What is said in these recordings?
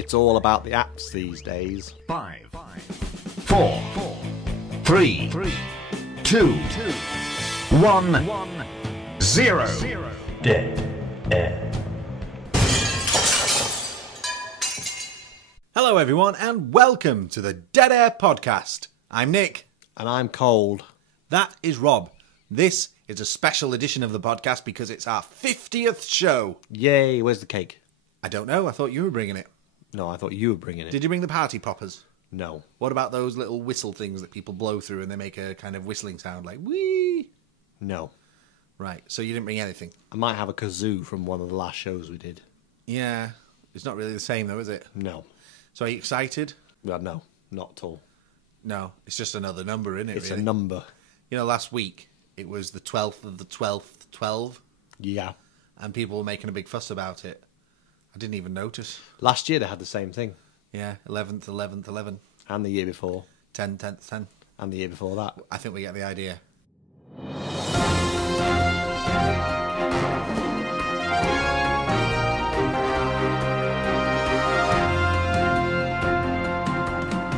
It's all about the apps these days. 5, 4, 3, 2, 1, 0. Dead air. Hello everyone and welcome to the Dead Air Podcast. I'm Nick. And I'm cold. That is Rob. This is a special edition of the podcast because it's our 50th show. Yay, where's the cake? I don't know, I thought you were bringing it. No, I thought you were bringing it. Did you bring the party poppers? No. What about those little whistle things that people blow through and they make a kind of whistling sound like whee? No. Right, so you didn't bring anything? I might have a kazoo from one of the last shows we did. Yeah, it's not really the same though, is it? No. So are you excited? Well, no, not at all. No, it's just another number, isn't it? It's really? a number. You know, last week it was the 12th of the 12th, 12. Yeah. And people were making a big fuss about it. I didn't even notice. Last year they had the same thing. Yeah, 11th, 11th, 11. And the year before. 10, 10th, 10. And the year before that. I think we get the idea.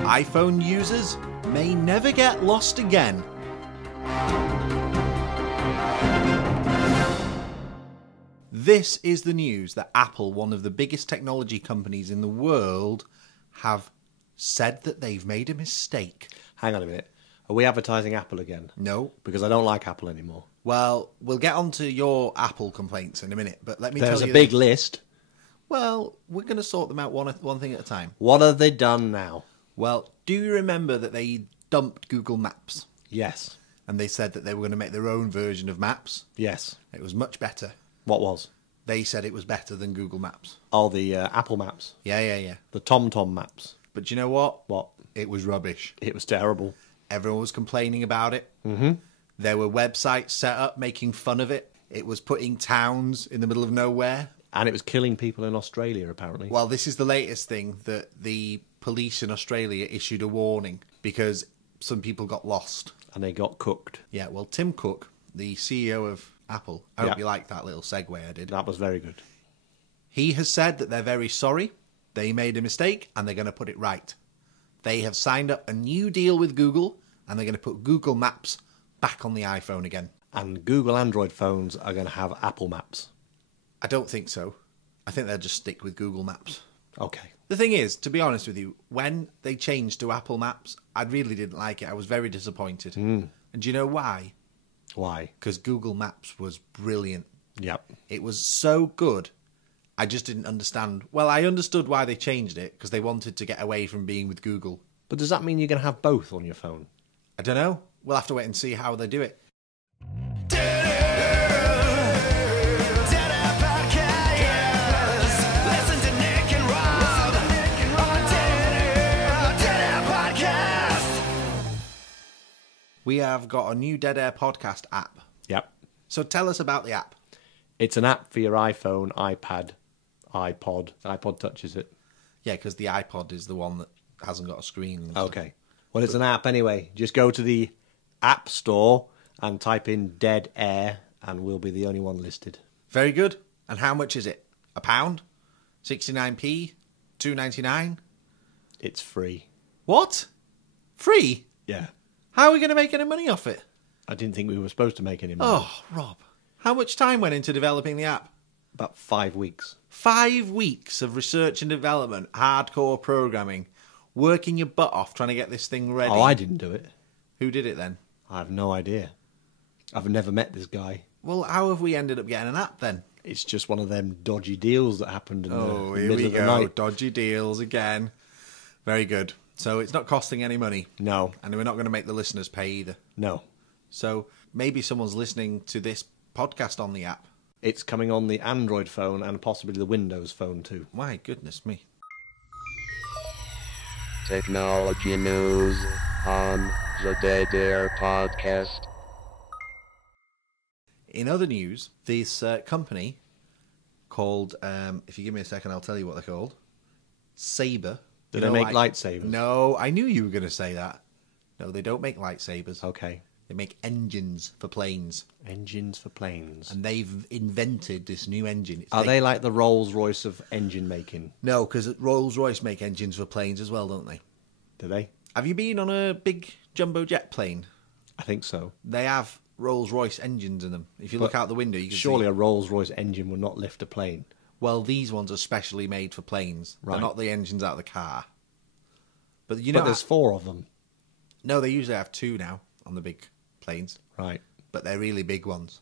iPhone users may never get lost again. This is the news that Apple, one of the biggest technology companies in the world, have said that they've made a mistake. Hang on a minute. Are we advertising Apple again? No. Because I don't like Apple anymore. Well, we'll get on to your Apple complaints in a minute, but let me tell you... There's a big list. Well, we're going to sort them out one thing at a time. What have they done now? Well, do you remember that they dumped Google Maps? Yes. And they said that they were going to make their own version of Maps? Yes. It was much better. What was? They said it was better than Google Maps. Oh, the Apple Maps. Yeah. The TomTom Maps. But you know what? What? It was rubbish. It was terrible. Everyone was complaining about it. Mm-hmm. There were websites set up making fun of it. It was putting towns in the middle of nowhere. And it was killing people in Australia, apparently. Well, this is the latest thing, that the police in Australia issued a warning because some people got lost. And they got cooked. Yeah, well, Tim Cook, the CEO of Apple, I hope you liked that little segue I did. That was very good. He has said that they're very sorry. They made a mistake and they're going to put it right. They have signed up a new deal with Google and they're going to put Google Maps back on the iPhone again. And Google Android phones are going to have Apple Maps. I don't think so. I think they'll just stick with Google Maps. Okay. The thing is, to be honest with you, when they changed to Apple Maps, I really didn't like it. I was very disappointed. And do you know why? Why? Because Google Maps was brilliant. Yep. It was so good. I just didn't understand. Well, I understood why they changed it, because they wanted to get away from being with Google. But does that mean you're going to have both on your phone? I don't know. We'll have to wait and see how they do it. We have got a new Dead Air Podcast app. Yep. So tell us about the app. It's an app for your iPhone, iPad, iPod. iPod Touch, is it? Yeah, because the iPod is the one that hasn't got a screen. And stuff. Okay. Well, it's an app anyway. Just go to the App Store and type in Dead Air and we'll be the only one listed. Very good. And how much is it? £1? 69p? 2.99? It's free. What? Free? Yeah. How are we going to make any money off it? I didn't think we were supposed to make any money. Oh, Rob. How much time went into developing the app? About 5 weeks. 5 weeks of research and development, hardcore programming, working your butt off trying to get this thing ready. Oh, I didn't do it. Who did it then? I have no idea. I've never met this guy. Well, how have we ended up getting an app then? It's just one of them dodgy deals that happened in the Here middle we of the go. night. Dodgy deals again. Very good. So it's not costing any money. No. And we're not going to make the listeners pay either. No. So maybe someone's listening to this podcast on the app. It's coming on the Android phone and possibly the Windows phone too. My goodness me. Technology news on the Dead Air Podcast. In other news, this company called, if you give me a second, I'll tell you what they're called. Sabre. Do they make lightsabers? No, I knew you were going to say that. No, they don't make lightsabers. Okay. They make engines for planes. Engines for planes. And they've invented this new engine. Are they like the Rolls-Royce of engine making? No, because Rolls-Royce make engines for planes as well, don't they? Do they? Have you been on a big jumbo jet plane? I think so. They have Rolls-Royce engines in them. If you look out the window, you can surely see. a Rolls-Royce engine will not lift a plane. Well, these ones are specially made for planes. Right. They're not the engines out of the car. But you know, But there's 4 of them. No, they usually have 2 now on the big planes. Right. But they're really big ones.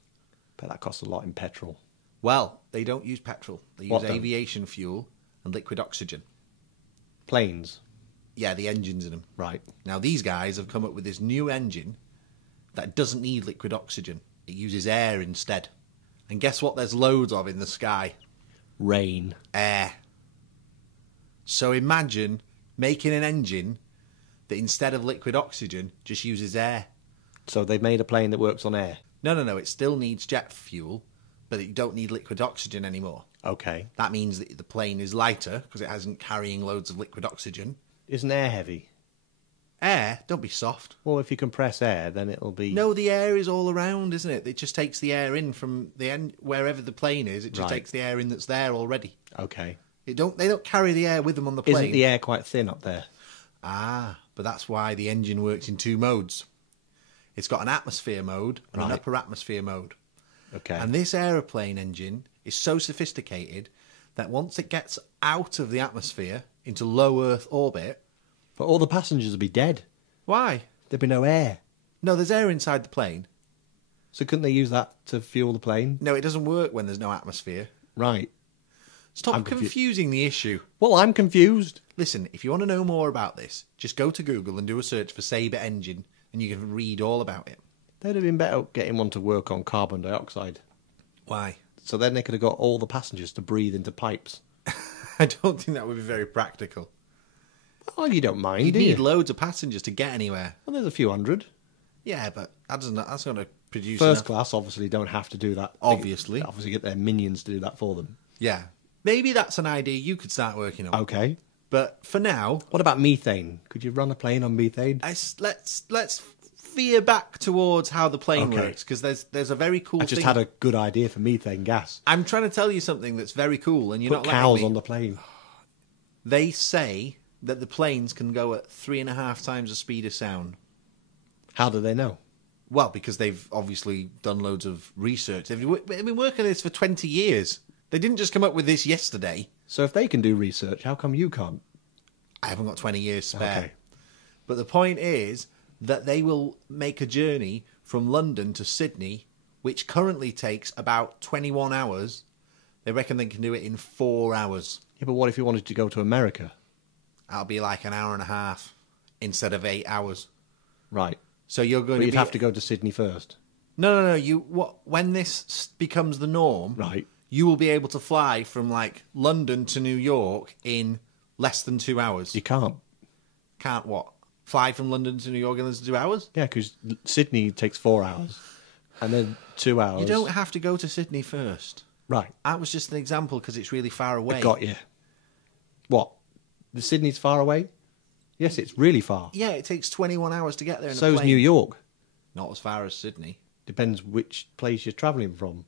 But that costs a lot in petrol. Well, they don't use petrol. They use What then? aviation fuel and liquid oxygen. Planes. Yeah, the engines in them. Right. Now, these guys have come up with this new engine that doesn't need liquid oxygen. It uses air instead. And guess what there's loads of in the sky? Rain. Air. So imagine making an engine that instead of liquid oxygen just uses air. So they've made a plane that works on air. No. It still needs jet fuel, but you don't need liquid oxygen anymore. Okay. That means that the plane is lighter because it isn't carrying loads of liquid oxygen. Isn't air heavy? Air? Don't be soft. Well, if you compress air, then it'll be... No, the air is all around, isn't it? It just takes the air in from the end, wherever the plane is. It just Right. takes the air in that's there already. Okay. They don't carry the air with them on the plane. Isn't the air quite thin up there? Ah, but that's why the engine works in 2 modes. It's got an atmosphere mode and an Right. upper atmosphere mode. Okay. And this aeroplane engine is so sophisticated that once it gets out of the atmosphere into low Earth orbit... But all the passengers would be dead. Why? There'd be no air. No, there's air inside the plane. So couldn't they use that to fuel the plane? No, it doesn't work when there's no atmosphere. Right. Stop I'm confu- confusing the issue. Well, I'm confused. Listen, if you want to know more about this, just go to Google and do a search for Sabre engine and you can read all about it. They'd have been better getting one to work on carbon dioxide. Why? So then they could have got all the passengers to breathe into pipes. I don't think that would be very practical. Oh, you don't mind, You do need you? loads of passengers to get anywhere. Well, there's a few hundred. Yeah, but that's going to produce First enough. class obviously don't have to do that. Obviously. They obviously get their minions to do that for them. Yeah. Maybe that's an idea you could start working on. Okay. But for now, What about methane? Could you run a plane on methane? let's veer back towards how the plane Okay. works, because there's a very cool I just thing. had a good idea for methane gas. I'm trying to tell you something that's very cool, and you're Put not cows letting me. on the plane. They say that the planes can go at 3.5 times the speed of sound. How do they know? Well, because they've obviously done loads of research. They've been working on this for 20 years. They didn't just come up with this yesterday. So if they can do research, how come you can't? I haven't got 20 years spare. Okay. But the point is that they will make a journey from London to Sydney, which currently takes about 21 hours. They reckon they can do it in 4 hours. Yeah, but what if you wanted to go to America? That'll be like an hour and a half instead of 8 hours. Right. So you're going But to you'd be... have to go to Sydney first. No. When this becomes the norm, Right. you will be able to fly from like London to New York in less than 2 hours. You can't. Can't what? Fly from London to New York in less than 2 hours? Yeah, because Sydney takes 4 hours. And then 2 hours. You don't have to go to Sydney first. Right. That was just an example because it's really far away. I got you. What? The Sydney's far away? Yes, it's really far. Yeah, it takes 21 hours to get there in a So's plane. New York. Not as far as Sydney. Depends which place you're travelling from.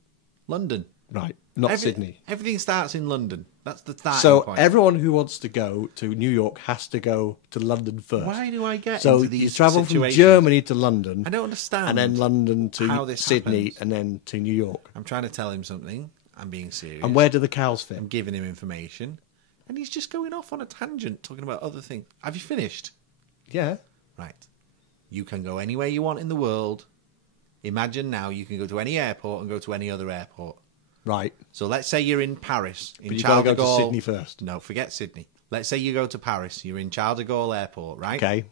London. Right. Not Sydney. Everything starts in London. That's the starting So point. everyone who wants to go to New York has to go to London first. Why do I get So into you these travel from situations? Germany to London. I don't understand And then London how to this Sydney happens. and then to New York. I'm trying to tell him something. I'm being serious. And where do the cows fit? I'm giving him information. And he's just going off on a tangent talking about other things. Have you finished? Yeah. Right. You can go anywhere you want in the world. Imagine now you can go to any airport and go to any other airport. Right. So let's say you're in Paris. In But you've Charles got to de go to Gaulle. Sydney first. No, forget Sydney. Let's say you go to Paris. You're in Charles de Gaulle Airport, right? Okay.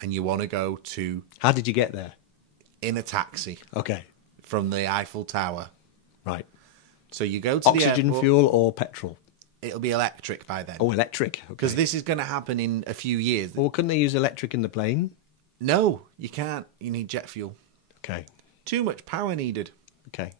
And you want to go to How did you get there? in a taxi Okay. from the Eiffel Tower. Right. So you go to the Oxygen airport. fuel or petrol? It'll be electric by then. Oh, electric. Because Okay. this is going to happen in a few years. Well, couldn't they use electric in the plane? No, you can't. You need jet fuel. Okay. Too much power needed. Okay.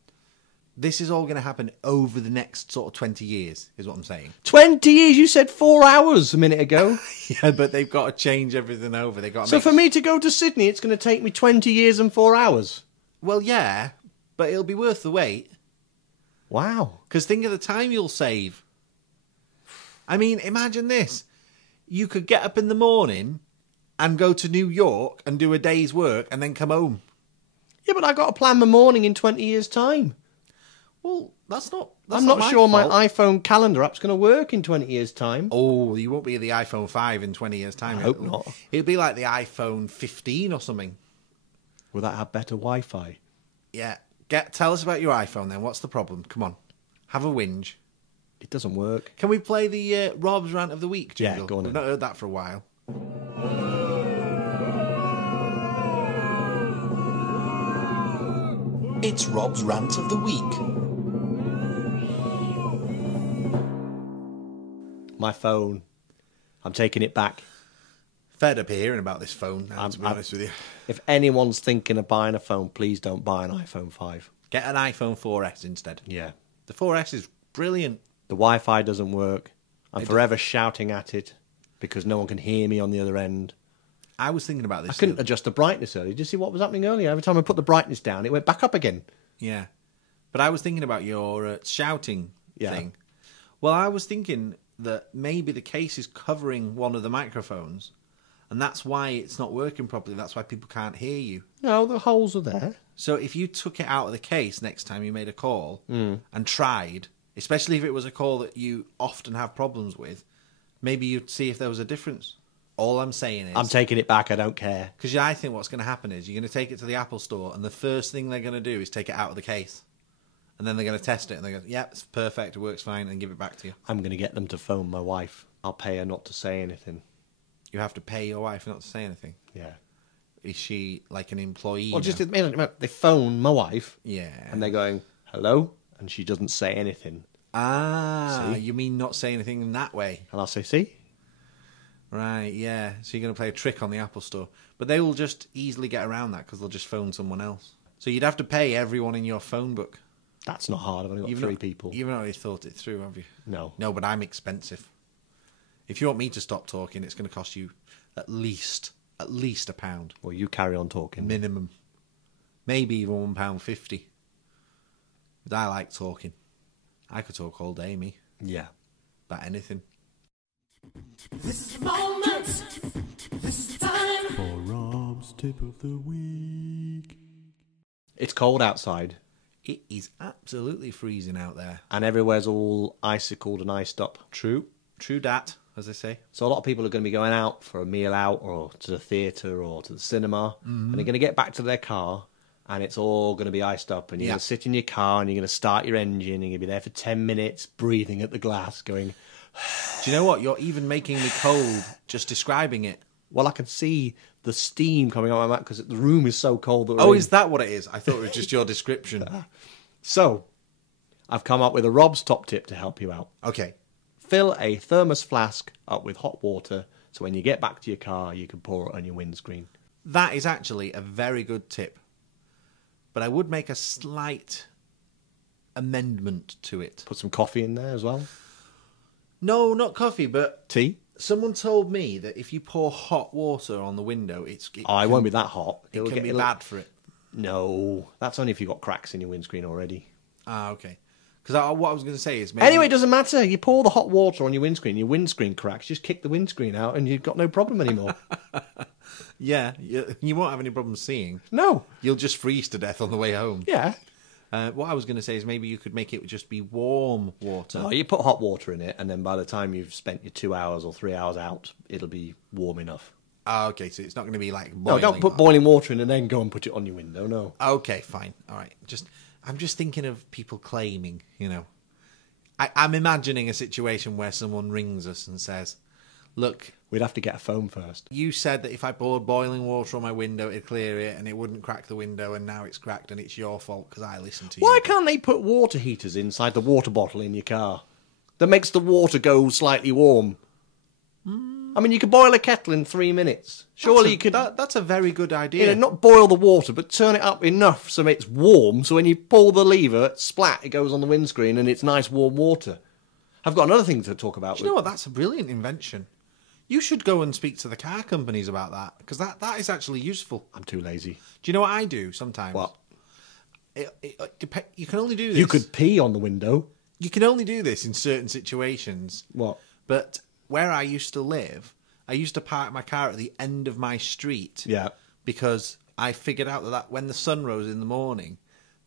This is all going to happen over the next sort of 20 years, is what I'm saying. 20 years? You said 4 hours a minute ago. Yeah, but they've got to change everything over. They've got to So for me to go to Sydney, it's going to take me 20 years and 4 hours. Well, yeah, but it'll be worth the wait. Wow. Because think of the time you'll save. I mean, imagine this. You could get up in the morning and go to New York and do a day's work and then come home. Yeah, but I got to plan my morning in 20 years' time. Well, that's not I'm not sure my my iPhone calendar app's going to work in 20 years' time. Oh, you won't be the iPhone 5 in 20 years' time. I hope not. It'll be like the iPhone 15 or something. Will that have better Wi-Fi? Yeah. Tell us about your iPhone then. What's the problem? Come on. Have a whinge. It doesn't work. Can we play the Rob's Rant of the Week jingle? Yeah, go on We've then. not heard that for a while. It's Rob's Rant of the Week. My phone. I'm taking it back. Fed up hearing about this phone now, to be honest with you. If anyone's thinking of buying a phone, please don't buy an iPhone 5. Get an iPhone 4S instead. Yeah. The 4S is brilliant. The Wi-Fi doesn't work. I'm forever shouting at it because no one can hear me on the other end. I was thinking about this. I couldn't adjust the brightness earlier. Did you see what was happening earlier? Every time I put the brightness down, it went back up again. Yeah. But I was thinking about your shouting Yeah. thing. Well, I was thinking that maybe the case is covering one of the microphones, and that's why it's not working properly. That's why people can't hear you. No, the holes are there. So if you took it out of the case next time you made a call and tried, especially if it was a call that you often have problems with, maybe you'd see if there was a difference. All I'm saying is... I'm taking it back. I don't care. Because I think what's going to happen is you're going to take it to the Apple store, and the first thing they're going to do is take it out of the case. And then they're going to test it, and they're going to, yeah, it's perfect, it works fine, and give it back to you. I'm going to get them to phone my wife. I'll pay her not to say anything. You have to pay your wife not to say anything. Yeah. Is she like an employee? Well, now? just admit, they phone my wife. Yeah. And they're going, hello? And she doesn't say anything. Ah, See? you mean not say anything in that way? And I'll say, see? Right, yeah. So you're going to play a trick on the Apple store. But they will just easily get around that because they'll just phone someone else. So you'd have to pay everyone in your phone book. That's not hard. I've only got You've three not- people. You've not really thought it through, have you? No. No, but I'm expensive. If you want me to stop talking, it's going to cost you at least £1. Well, you carry on talking. Minimum. Maybe even £1.50. But I like talking. I could talk all day, me. Yeah. About anything. This is the moment. This is the time. For Rob's tip of the week. It's cold outside, It is absolutely freezing out there. and everywhere's all icicled and iced up. True. True dat, as they say. So a lot of people are going to be going out for a meal out or to the theatre or to the cinema, and they're going to get back to their car, and it's all going to be iced up, and you're Yeah. going to sit in your car, and you're going to start your engine, and you're going to be there for 10 minutes, breathing at the glass, going, Do you know what? You're even making me cold just describing it. well, I can see the steam coming out of my mouth because the room is so cold. That we're Oh, in. is that what it is? I thought it was just your description. So, I've come up with a Rob's top tip to help you out. Okay. Fill a thermos flask up with hot water, so when you get back to your car, you can pour it on your windscreen. That is actually a very good tip. But I would make a slight amendment to it. Put some coffee in there as well. No, not coffee, but Tea. someone told me that if you pour hot water on the window, it Won't be that hot. It It'll can be a bad for it. No, that's only if you've got cracks in your windscreen already. Ah, okay. Because what I was going to say is maybe... Anyway, it doesn't matter. You pour the hot water on your windscreen cracks, just kick the windscreen out and you've got no problem anymore. Yeah, you won't have any problems seeing. No. You'll just freeze to death on the way home. Yeah. What I was going to say is maybe you could make it just be warm water. No, you put hot water in it, and then by the time you've spent your 2 hours or 3 hours out, it'll be warm enough. Ah, okay, so it's not going to be like No, boiling. don't put boiling water in and then go and put it on your window, no. Okay, fine. All right. I'm just thinking of people claiming, you know. I'm imagining a situation where someone rings us and says, look, We'd have to get a phone first. you said that if I poured boiling water on my window, it'd clear it and it wouldn't crack the window, and now it's cracked and it's your fault because I listened to you. Why can't they put water heaters inside the water bottle in your car? That makes the water go slightly warm. I mean, you could boil a kettle in 3 minutes. Surely you could... That's a very good idea. not boil the water, but turn it up enough so it's warm, so when you pull the lever, splat, it goes on the windscreen and it's nice warm water. I've got another thing to talk about. Do you know what? That's a brilliant invention. You should go and speak to the car companies about that, because that is actually useful. I'm too lazy. Do you know what I do sometimes? What? You can only do this. You could pee on the window. You can only do this in certain situations. What? But where I used to live, I used to park my car at the end of my street. Yeah. Because I figured out that when the sun rose in the morning,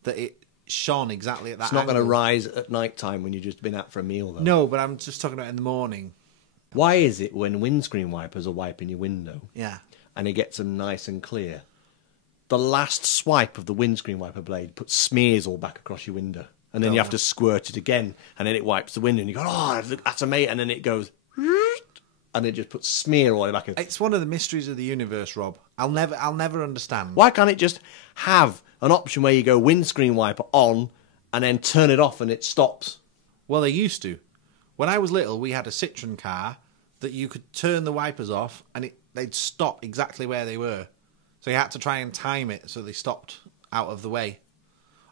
that it shone exactly at that It's not going to angle. rise at night time when you've just been out for a meal, though. No, but I'm just talking about in the morning. Why is it when windscreen wipers are wiping your window Yeah. and it gets them nice and clear, the last swipe of the windscreen wiper blade puts smears all back across your window, and then you have to squirt it again, and then it wipes the window, and you go, oh, that's amazing, and then it goes, and it just puts smear all back. It's one of the mysteries of the universe, Rob. I'll never understand. Why can't it just have an option where you go windscreen wiper on and then turn it off and it stops? Well, they used to. When I was little, we had a Citroen car that you could turn the wipers off and they'd stop exactly where they were. So you had to try and time it so they stopped out of the way.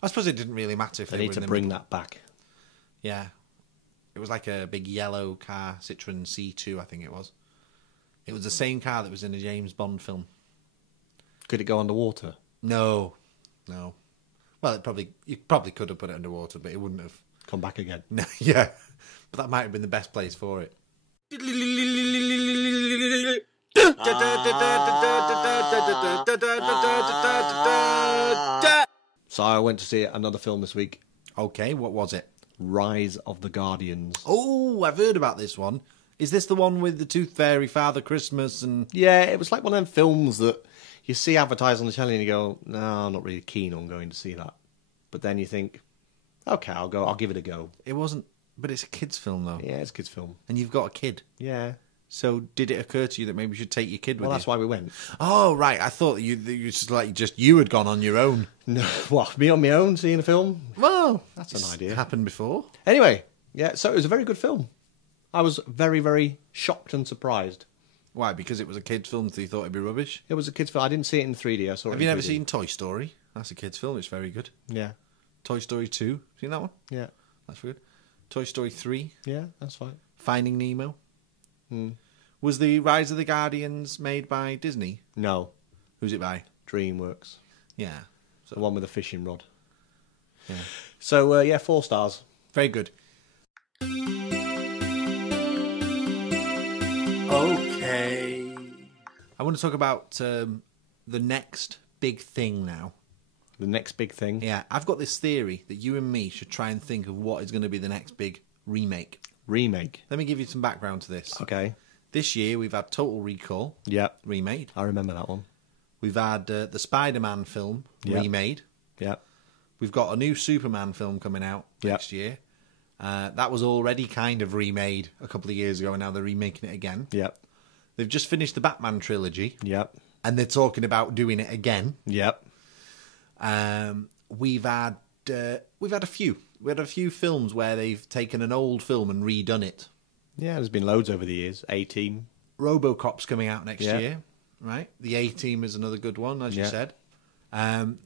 I suppose it didn't really matter if They they need were to in the bring middle. that back. Yeah. It was like a big yellow car, Citroen C2, I think it was. It was the same car that was in a James Bond film. Could it go underwater? No. Well, you probably could have put it underwater, but it wouldn't have. Come back again. No, yeah. But that might have been the best place for it. So I went to see another film this week, Okay, what was it? Rise of the Guardians. Oh, I've heard about this one. Is this the one with the Tooth Fairy, Father Christmas, and... Yeah, it was like one of them films that you see advertised on the telly and you go, no, I'm not really keen on going to see that. But then you think, okay, I'll give it a go. It wasn't... But it's a kid's film, though. Yeah, it's a kid's film. And you've got a kid. Yeah. So did it occur to you that maybe you should take your kid with Well, you? that's why we went. Oh, right. I thought you you had gone on your own. No, what, me on my own seeing a film? Well, That's an idea. Happened before. Anyway, yeah, so it was a very good film. I was very, very shocked and surprised. Why? Because it was a kid's film, so you thought it'd be rubbish? It was a kid's film. I didn't see it in 3D. I saw it Have in you never 3D. seen Toy Story? That's a kid's film. It's very good. Yeah, Toy Story 2. Seen that one? yeah, That's good. Toy Story 3. yeah, that's fine. Finding Nemo. Was the Rise of the Guardians made by Disney? No, Who's it by? DreamWorks. Yeah. The one with the fishing rod. Yeah. So, yeah, 4 stars. Very good. Okay. I want to talk about the next big thing now. The next big thing. Yeah, I've got this theory that you and me should try and think of what is going to be the next big remake. Remake. Let me give you some background to this. Okay. This year we've had Total Recall Yeah, remade. I remember that one. We've had the Spider-Man film Yeah. remade. Yeah. We've got a new Superman film coming out Yeah. next year. That was already kind of remade a couple of years ago, and now they're remaking it again. Yeah. They've just finished the Batman trilogy, Yeah. and they're talking about doing it again. Yeah. We've had a few. We had a few films where they've taken an old film and redone it. Yeah, there's been loads over the years. A-Team. RoboCop's coming out next Yeah. year, right? The A-Team is another good one, as you Yeah. said.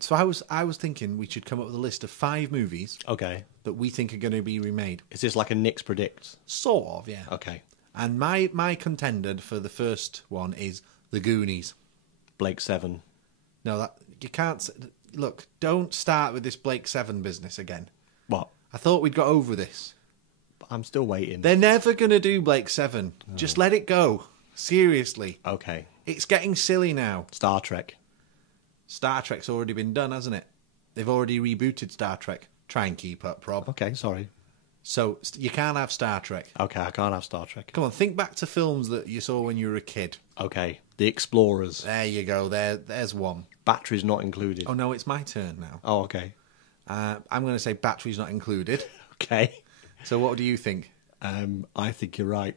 So I was thinking we should come up with a list of 5 movies Okay. that we think are going to be remade. Is this like a Nick's Predicts? Sort of, yeah. Okay. And my contender for the first one is The Goonies. Blake 7. No, that you can't. Look, don't start with this Blake 7 business again. What? I thought we'd got over this. I'm still waiting. They're never going to do Blake 7. Just let it go. Seriously. Okay. It's getting silly now. Star Trek. Star Trek's already been done, hasn't it? They've already rebooted Star Trek. Try and keep up, Rob. Okay, sorry. So you can't have Star Trek. Okay, I can't have Star Trek. Come on, think back to films that you saw when you were a kid. Okay. The Explorers. There you go. There's one. Batteries not included. Oh, no, it's my turn now. Oh, okay. I'm going to say batteries not included. Okay. So what do you think? I think you're right.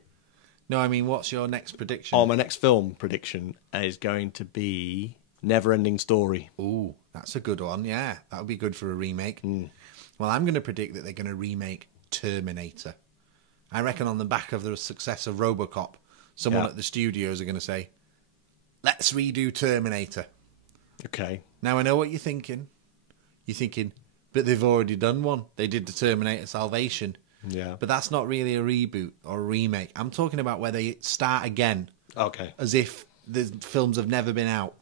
No, I mean, what's your next prediction? Oh, my next film prediction is going to be Never-Ending Story. Ooh, that's a good one. Yeah, that would be good for a remake. Well, I'm going to predict that they're going to remake Terminator. I reckon on the back of the success of RoboCop, someone Yeah. at the studios are going to say, let's redo Terminator. Okay. Now, I know what you're thinking. You're thinking, but they've already done one. They did the Terminator Salvation. Yeah. But that's not really a reboot or a remake. I'm talking about where they start again. Okay. As if the films have never been out.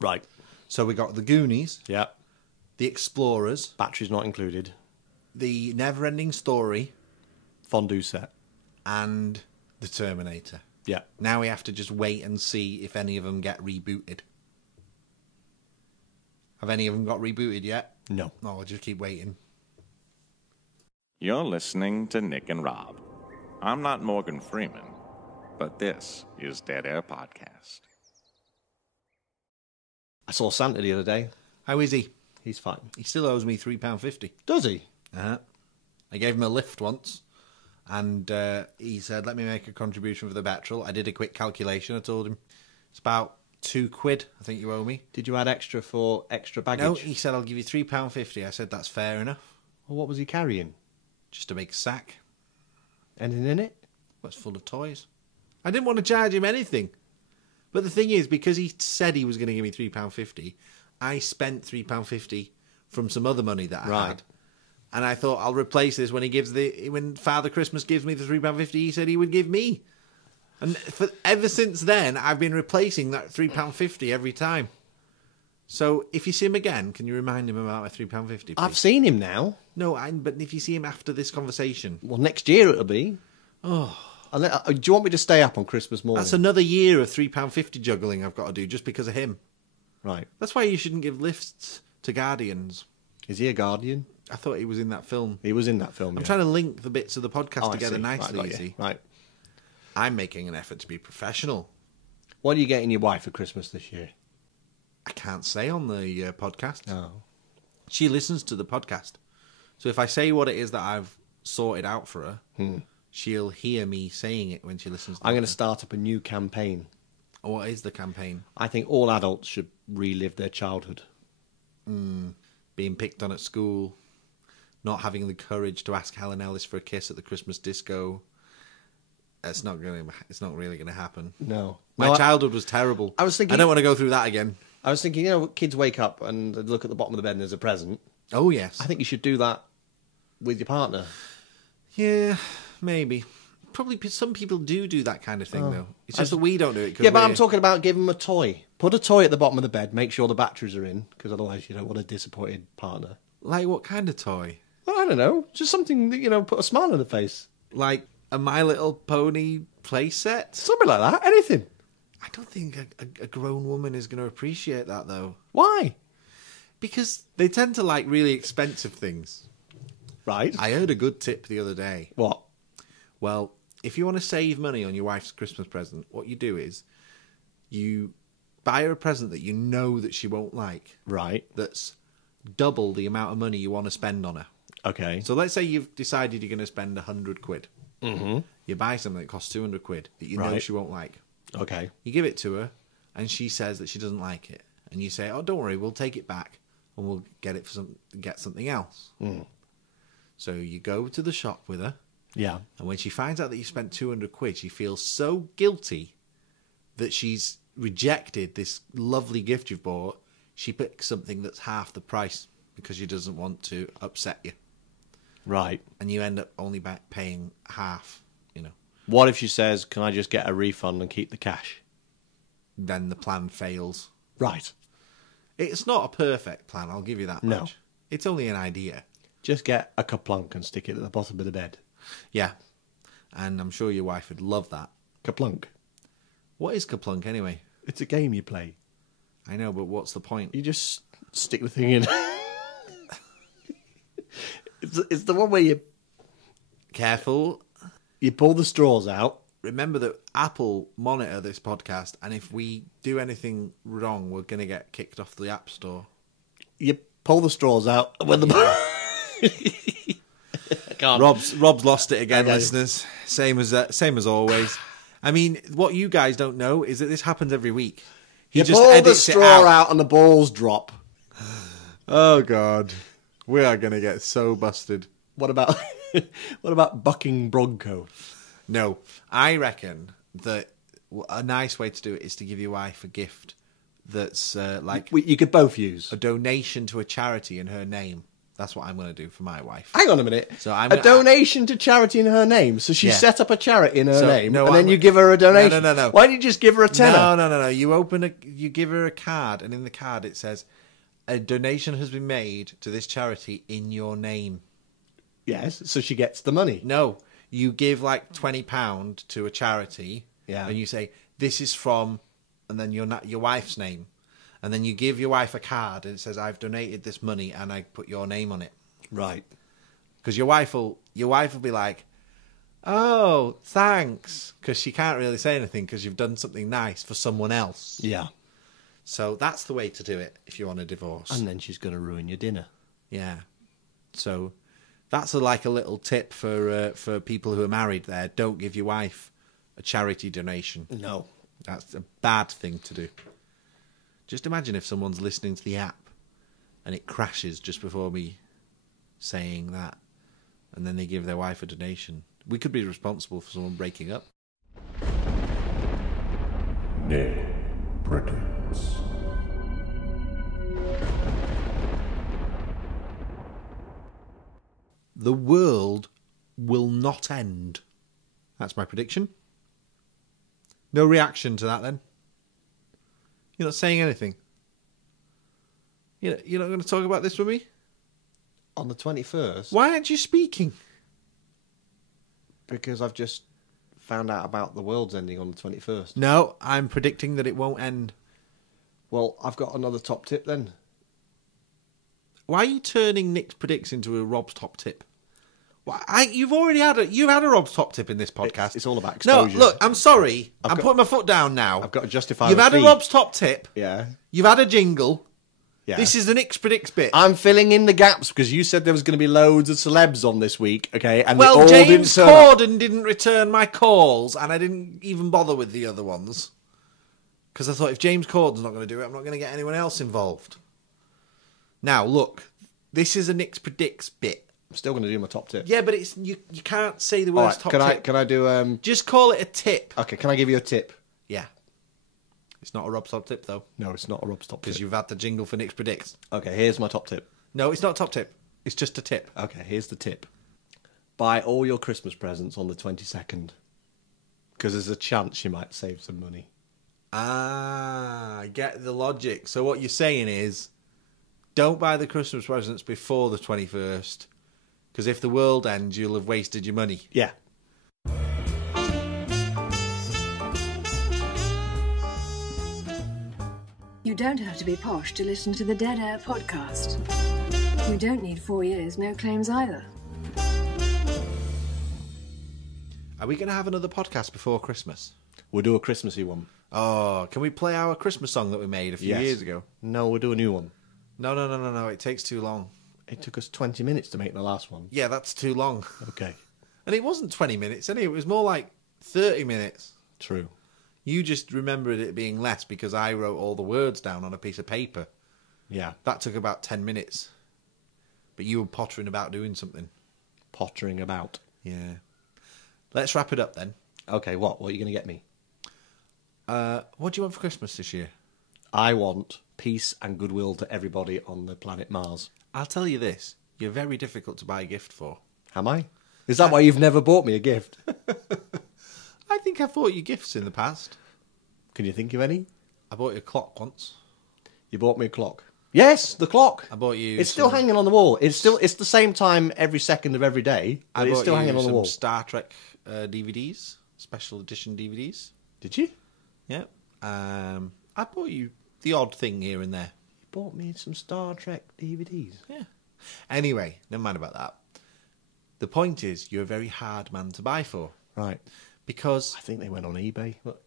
Right. So we got The Goonies, Yeah. The Explorers, Batteries not included. The Never-Ending Story, Fondue set. and The Terminator. Yeah. Now we have to just wait and see if any of them get rebooted. Have any of them got rebooted yet? No. No, I'll just keep waiting. You're listening to Nick and Rob. I'm not Morgan Freeman, but this is Dead Air Podcast. I saw Santa the other day. How is he? He's fine. He still owes me £3.50. Does he? Uh-huh. I gave him a lift once, and he said, let me make a contribution for the petrol. I did a quick calculation. I told him, it's about £2, I think you owe me. Did you add extra for extra baggage? No, he said, I'll give you £3.50. I said, that's fair enough. Well, what was he carrying? Just a big sack. Anything in it? Well, it's full of toys. I didn't want to charge him anything. But the thing is, because he said he was going to give me £3.50, I spent £3.50 from some other money that I Right. had. And I thought, I'll replace this when Father Christmas gives me the £3.50 he said he would give me. And ever since then, I've been replacing that £3.50 every time. So if you see him again, can you remind him about my £3.50, please? I've seen him now. No, but if you see him after this conversation... Well, next year it'll be. Oh... Do you want me to stay up on Christmas morning? That's another year of £3.50 juggling I've got to do just because of him. Right. That's why you shouldn't give lifts to Guardians. Is he a Guardian? I thought he was in that film. He was in that film. I'm trying to link the bits of the podcast Oh, I together see. nicely, Right, you got see. Right. I'm making an effort to be professional. What are you getting your wife for Christmas this year? I can't say on the podcast. Oh. She listens to the podcast. So if I say what it is that I've sorted out for her, she'll hear me saying it when she listens to I'm it. going to start up a new campaign. What is the campaign? I think all adults should relive their childhood. Being picked on at school, not having the courage to ask Helen Ellis for a kiss at the Christmas disco. It's not really going to happen. No. My No, childhood was terrible. I was thinking- I don't want to go through that again. I was thinking, kids wake up and they look at the bottom of the bed and there's a present. Oh, yes. I think you should do that with your partner. Yeah, maybe. Probably some people do that kind of thing, though. It's just that we don't do it. 'cause Yeah, but I'm we're- talking about give them a toy. Put a toy at the bottom of the bed. Make sure the batteries are in, because otherwise you don't want a disappointed partner. Like what kind of toy? Well, I don't know. Just something that, put a smile on the face. Like a My Little Pony playset? Something like that. Anything. I don't think a grown woman is going to appreciate that, though. Why? Because they tend to like really expensive things. Right. I heard a good tip the other day. What? Well, if you want to save money on your wife's Christmas present, what you do is you buy her a present that you know that she won't like. Right. That's double the amount of money you want to spend on her. Okay. So let's say you've decided you're going to spend £100. Mm-hmm. You buy something that costs £200 that you know Right. she won't like. Okay. You give it to her, and she says that she doesn't like it. And you say, oh, don't worry, we'll take it back, and we'll get it get something else. So you go to the shop with her, Yeah. and when she finds out that you spent £200, she feels so guilty that she's rejected this lovely gift you've bought. She picks something that's half the price because she doesn't want to upset you. Right. And you end up only paying half, What if she says, can I just get a refund and keep the cash? Then the plan fails. Right. It's not a perfect plan, I'll give you that No. much. It's only an idea. Just get a kaplunk and stick it at the bottom of the bed. Yeah. And I'm sure your wife would love that. Kaplunk. What is Kaplunk anyway? It's a game you play. I know, but what's the point? You just stick the thing in. It's the one where Careful. you pull the straws out. Remember that Apple monitor this podcast, and if we do anything wrong, we're going to get kicked off the App Store. You pull the straws out. And when the I can't. Rob's lost it again, Okay. listeners. Same as always. I mean, what you guys don't know is that this happens every week. He You just pull the edits it straw out. out and the balls drop. Oh God, we are going to get so busted. What about bucking bronco? No, I reckon that a nice way to do it is to give your wife a gift that's like You could both use. a donation to a charity in her name. That's what I'm going to do for my wife. Hang on a minute. So I'm a gonna- donation to charity in her name. So she Yeah. set up a charity in her So, name, no, and then I'm- you give her a donation. No. Why don't you just give her a tenner? No. You give her a card, and in the card it says, "A donation has been made to this charity in your name." Yes, so she gets the money. No, you give like £20 to a charity, Yeah. and you say, "This is from," and then your wife's name, and then you give your wife a card, and it says, "I've donated this money, and I put your name on it." Right. Because your wife will be like, "Oh, thanks," because she can't really say anything because you've done something nice for someone else. Yeah. So that's the way to do it if you want a divorce. And then she's going to ruin your dinner. Yeah. So that's like a little tip for people who are married there. Don't give your wife a charity donation. No. That's a bad thing to do. Just imagine if someone's listening to the app and it crashes just before me saying that, and then they give their wife a donation. We could be responsible for someone breaking up. Nick predicts. The world will not end. That's my prediction. No reaction to that then? You're not saying anything? You're not going to talk about this with me? On the 21st? Why aren't you speaking? Because I've just found out about the world's ending on the 21st. No, I'm predicting that it won't end. Well, I've got another top tip then. Why are you turning Nick's predicts into a Rob's top tip? You've already had a Rob's top tip in this podcast. It's all about exposure. No, look, I'm sorry. I'm got- putting my foot down now. I've got to justify You've the had a fee. Rob's top tip. Yeah. You've had a jingle. Yeah. This is the Nick's predicts bit. I'm filling in the gaps because you said there was going to be loads of celebs on this week, okay? And Well, they all James didn't turn up. Corden didn't return my calls, and I didn't even bother with the other ones. Because I thought, if James Corden's not going to do it, I'm not going to get anyone else involved. Now, look, this is a Nick's predicts bit. I'm still going to do my top tip. Yeah, but it's you can't say the All words right, top tip. can I do... Just call it a tip. Okay, can I give you a tip? Yeah. It's not a Rob's top tip, though, No, it's not a Rob's top because tip. you've had the jingle for Nick's predicts. Okay, here's my top tip. No, it's not a top tip. It's just a tip. Okay, here's the tip. Buy all your Christmas presents on the 22nd. Because there's a chance you might save some money. Ah, I get the logic. So what you're saying is, don't buy the Christmas presents before the 21st, because if the world ends, you'll have wasted your money. Yeah. You don't have to be posh to listen to the Dead Air podcast. You don't need 4 years, no claims either. Are we going to have another podcast before Christmas? We'll do a Christmassy one. Oh, can we play our Christmas song that we made a few Yes. years ago? No, we'll do a new one. No. It takes too long. It took us 20 minutes to make the last one. Yeah, that's too long. Okay. And it wasn't 20 minutes, anyway. It was more like 30 minutes. True. You just remembered it being less because I wrote all the words down on a piece of paper. Yeah. That took about 10 minutes. But you were pottering about doing something. Pottering about. Yeah. Let's wrap it up then. Okay, what? What are you going to get me? What do you want for Christmas this year? I want peace and goodwill to everybody on the planet Mars. I'll tell you this. You're very difficult to buy a gift for. Am I? Is that why you've never bought me a gift? I think I've bought you gifts in the past. Can you think of any? I bought you a clock once. You bought me a clock. Yes, the clock. I bought you It's still some- hanging on the wall. It's the same time every second of every day. I But it's bought still you hanging on the some wall. Star Trek DVDs, special edition DVDs. Did you? Yeah. I bought you the odd thing here and there. You bought me some Star Trek DVDs. Yeah. Anyway, never mind about that. The point is, you're a very hard man to buy for. Right. Because... I think they went on eBay. What?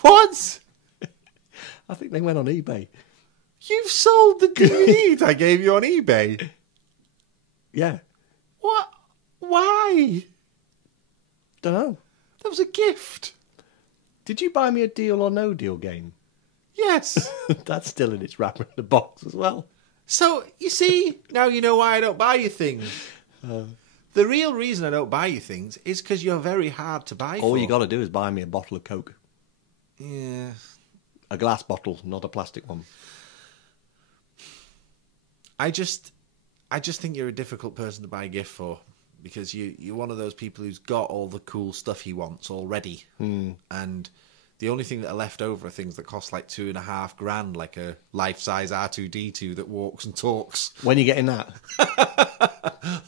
What? I think they went on eBay. You've sold the DVDs I gave you on eBay. Yeah. What? Why? Don't know. That was a gift. Did you buy me a Deal or No Deal game? Yes. That's still in its wrapper in the box as well. So, you see, now you know why I don't buy you things. The The real reason I don't buy you things is because you're very hard to buy All for. you got to do is buy me a bottle of Coke. Yeah. A glass bottle, not a plastic one. I just think you're a difficult person to buy a gift for because you're one of those people who's got all the cool stuff he wants already. And the only thing that are left over are things that cost like $2,500, like a life-size R2-D2 that walks and talks. When are you getting that?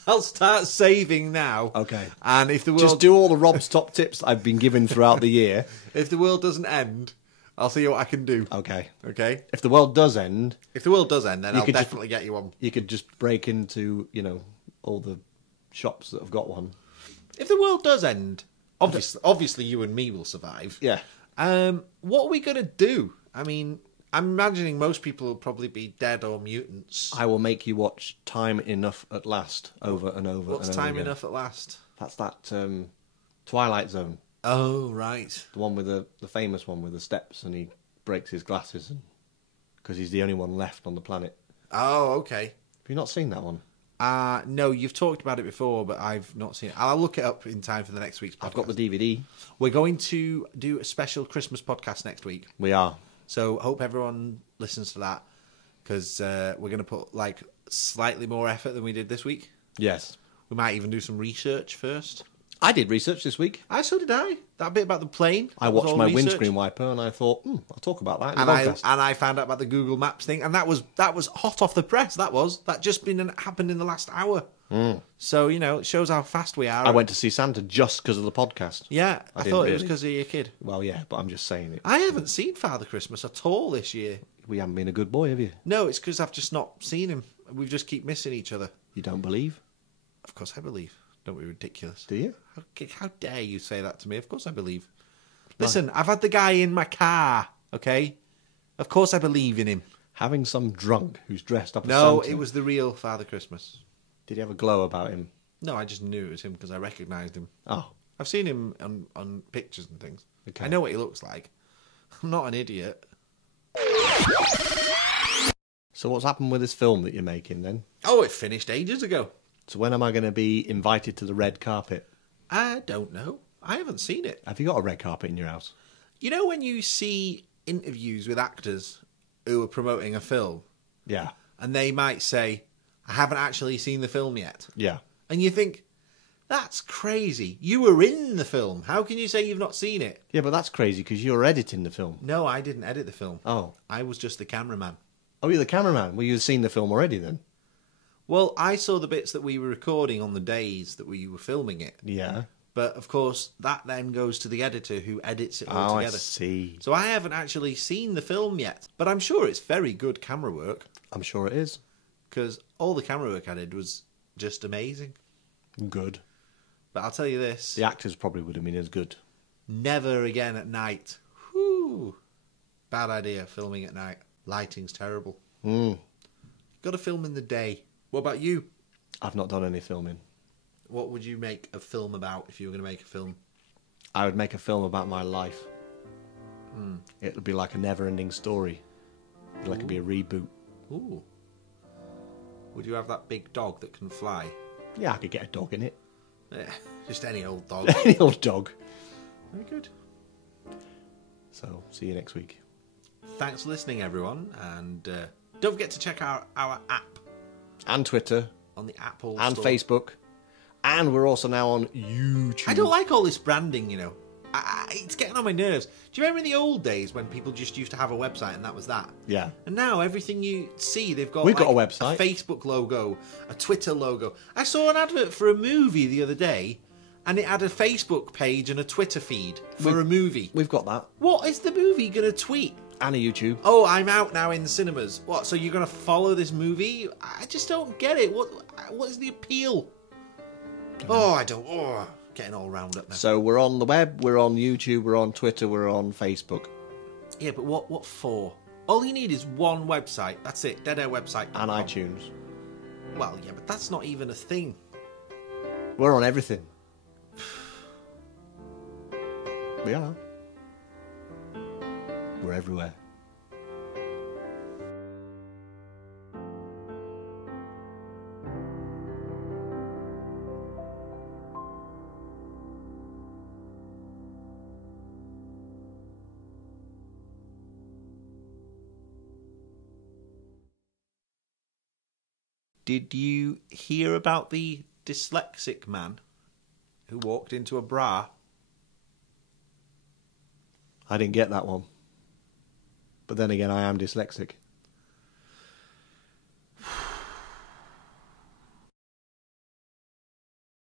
I'll start saving now. Okay. And if the world... Just do all the Rob's top tips I've been given throughout the year. If the world doesn't end, I'll see what I can do. Okay. Okay? If the world does end... If the world does end, then I'll could definitely get you one. You could just break into, all the shops that have got one. If the world does end, obviously you and me will survive. Yeah. What are we going to do? I mean, I'm imagining most people will probably be dead or mutants. I will make you watch Time Enough at Last over and over What's and over Time again. Enough at Last? That's that Twilight Zone. Oh, right. The one with the famous one with the steps and he breaks his glasses because he's the only one left on the planet. Oh, okay. Have you not seen that one? No, you've talked about it before, but I've not seen it. I'll look it up in time for the next week's podcast. I've got the DVD. We're going to do a special Christmas podcast next week. We are. So hope everyone listens to that because we're going to put like slightly more effort than we did this week. Yes. We might even do some research first. I did research this week. So did I. That bit about the plane. I watched my windscreen wiper and I thought, I'll talk about that in the podcast. And I found out about the Google Maps thing, and that was hot off the press. That just happened in the last hour. So it shows how fast we are. I went to see Santa just because of the podcast. Yeah, I didn't thought it really. was because of your kid. Well, yeah, but I'm just saying it. I haven't seen Father Christmas at all this year. We haven't been a good boy, have you? No, it's because I've just not seen him. We just keep missing each other. You don't believe? Of course I believe. Don't be ridiculous. Do you? How dare you say that to me? Of course I believe. Listen, I've had the guy in my car, okay? Of course I believe in him. Having some drunk who's dressed up as No, Santa. it was the real Father Christmas. Did he have a glow about him? No, I just knew it was him because I recognised him. Oh. I've seen him on pictures and things. Okay. I know what he looks like. I'm not an idiot. So what's happened with this film that you're making then? Oh, it finished ages ago. So when am I going to be invited to the red carpet? I don't know. I haven't seen it. Have you got a red carpet in your house? You know when you see interviews with actors who are promoting a film Yeah. and they might say, I haven't actually seen the film yet. Yeah. And you think, that's crazy. You were in the film. How can you say you've not seen it? Yeah, but that's crazy because you're editing the film. No, I didn't edit the film. Oh. I was just the cameraman. Oh, you're the cameraman. Well, you've seen the film already then? Well, I saw the bits that we were recording on the days that we were filming it. Yeah. But, of course, that then goes to the editor who edits it all Oh, together. I see. So I haven't actually seen the film yet. But I'm sure it's very good camera work. I'm sure it is. Because all the camera work I did was just amazing. Good. But I'll tell you this. The actors probably would have been as good. Never again at night. Whew. Bad idea, filming at night. Lighting's terrible. Got to film in the day. What about you? I've not done any filming. What would you make a film about if you were going to make a film? I would make a film about my life. It would be like a never-ending story. It'd be a reboot. Ooh. Would you have that big dog that can fly? Yeah, I could get a dog in it. Just any old dog. Any old dog. Very good. So, see you next week. Thanks for listening, everyone. And don't forget to check out our app And Twitter. on the Apple And Store. Facebook. And we're also now on YouTube. I don't like all this branding, it's getting on my nerves. Do you remember in the old days when people just used to have a website and that was that? Yeah. And now everything you see, they've got We've got a website. a Facebook logo, a Twitter logo. I saw an advert for a movie the other day, and it had a Facebook page and a Twitter feed for a movie. We've got that. What is the movie going to tweet? And a YouTube. Oh, I'm out now in the cinemas. What, so you're going to follow this movie? I just don't get it. What is the appeal? Getting all round up now. So we're on the web, we're on YouTube, we're on Twitter, we're on Facebook. Yeah, but what for? All you need is one website. That's it. Deadairwebsite. And iTunes. Well, yeah, but that's not even a thing. We're on everything. We are. We're everywhere. Did you hear about the dyslexic man who walked into a bra? I didn't get that one. But then again, I am dyslexic.